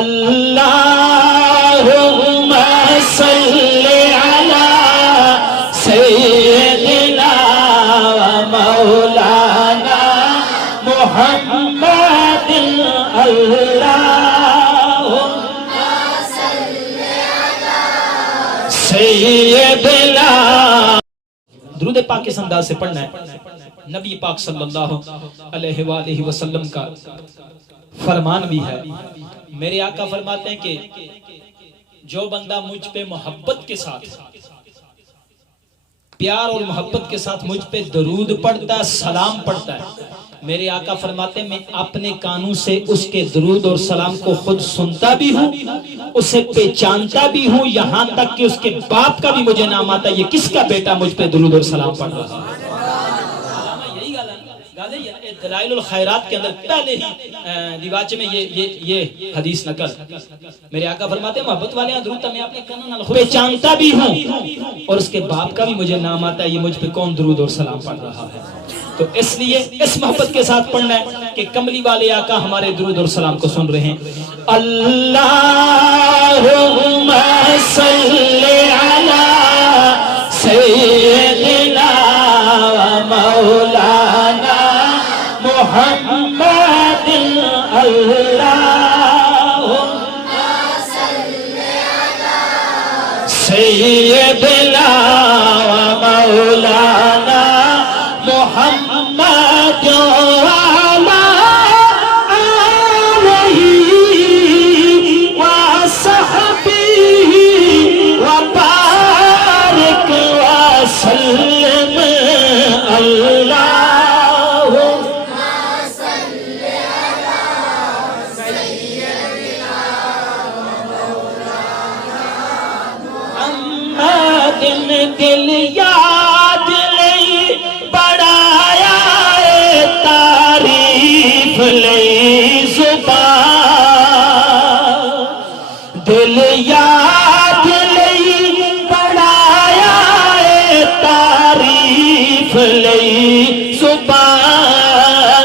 اللہم صلی علی سیدنا و مولانا محمد اللہم صلی علی سیدنا. درود پاک کس انداز سے پڑھنا ہے؟ نبی پاک صلی اللہ علیہ وآلہ وسلم کا فرمان بھی ہے. میرے آقا فرماتے ہیں کہ جو بندہ مجھ پہ محبت کے ساتھ، پیار اور محبت کے ساتھ مجھ پہ درود پڑھتا ہے، سلام پڑھتا ہے، میرے آقا فرماتے ہیں میں اپنے کانوں سے اس کے درود اور سلام کو خود سنتا بھی ہوں، اسے پہچانتا بھی ہوں، یہاں تک کہ اس کے باپ کا بھی مجھے نام آتا ہے یہ کس کا بیٹا مجھ پہ درود اور سلام پڑھ رہا ہے. دلائل الخیرات کے اندر پہلے ہی دیواچے میں یہ حدیث نقل. میرے آقا فرماتے ہیں محبت والے درود میں اپنے کانوں سے پہچانتا بھی ہوں اور اس کے باپ کا بھی مجھے نام آتا ہے یہ مجھ پہ کون درود اور سلام پڑھ رہا ہے. تو اس لیے اس محبت کے ساتھ پڑھنا ہے کہ کملی والے آقا ہمارے درود اور سلام کو سن رہے ہیں. اللہم صلی علی سیدنا و مولانا محمد اللہم صلی علی سیدنا و مولانا محمد وعلی آلہ وصحبہ وبارک وسلم. اللہم صلی علی سیدنا مولانا محمد. دل یاد لئی بڑھایا تعریف لئی زبان، دل یاد لئی بڑھایا تعریف لئی زبان،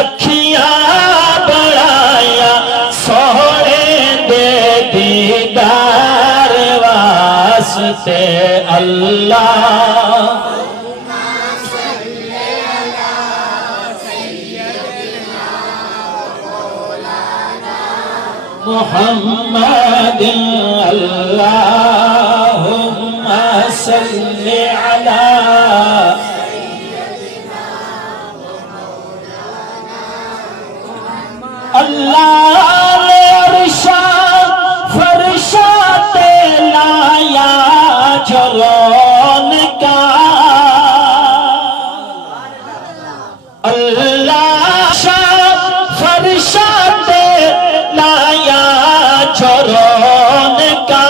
اکھیاں بڑھایا سوڑے دے دیدار واسطے اللہ. محمد اللہم صلی علی اللہ نے عرشا فرشا تے لایا جرون کا. اللہ فرشا تے لایا جرون کا،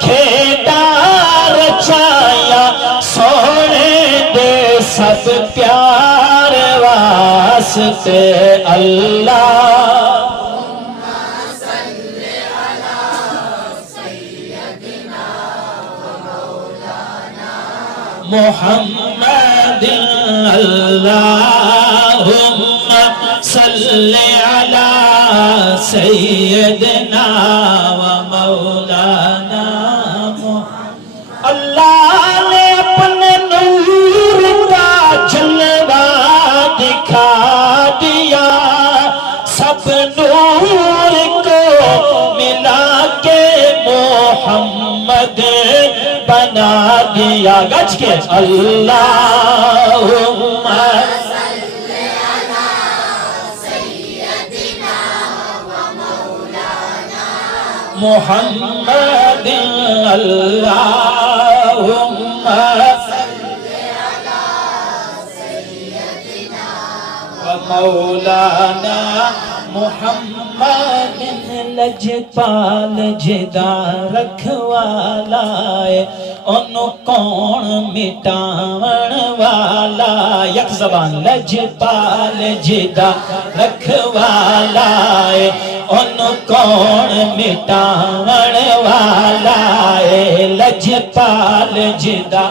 کھیدار چایا سونے دے سب پیار واسطے اللہ. صلی علی سیدنا مولانا محمد اللہم صلی علی سیدنا و مولانا محمد. اللہ نے اپنے نور کا جلوہ دکھا دیا، سب نور کو ملا کے محمد بنا دیا. گج کے اللہم محمد اللہم صلی علی سیدنا و مولانا محمد. لجپال جدا رکھوالا ہے انہوں کون مٹاون والا. یک زبان لجپال جدا رکھوالا ہے انہوں کون مٹاون والا ہے. لجپال جدا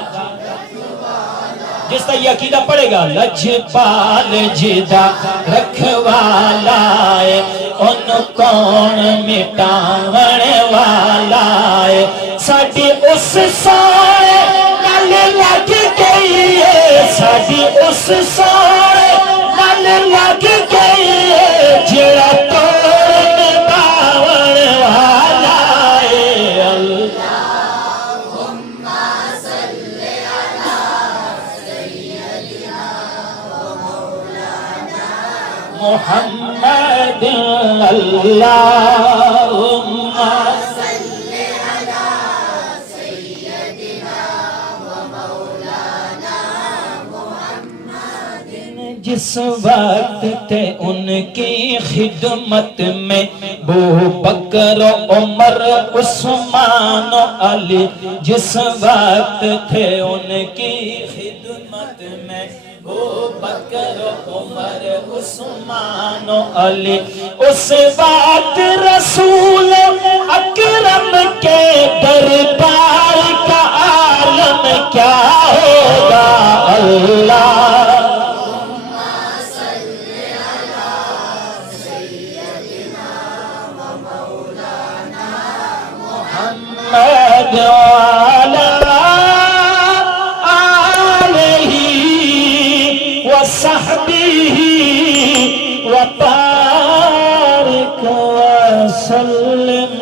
جس طرح یہ عقیدہ پڑے گا لجپال جدا رکھوالا ہے ان کون مٹاون والا ہے ساڈی اس سائے نال لگ گئی ہے ساڈی اس سائے نال لگ گئی ہے جڑا توڑ پاون والا ہے اللہ محمد اللہم صل علی سیدنا و مولانا محمد جس وقت تھے ان کی خدمت میں ابو بکر عمر عثمان و علی جس وقت تھے ان کی خدمت میں ابو بکر عمر عثمان و علی اس وقت رسول اکرم کے دربار کا عالم کیا ہوگا اللہ محمد وعلى آله وصحبه وبارك وسلم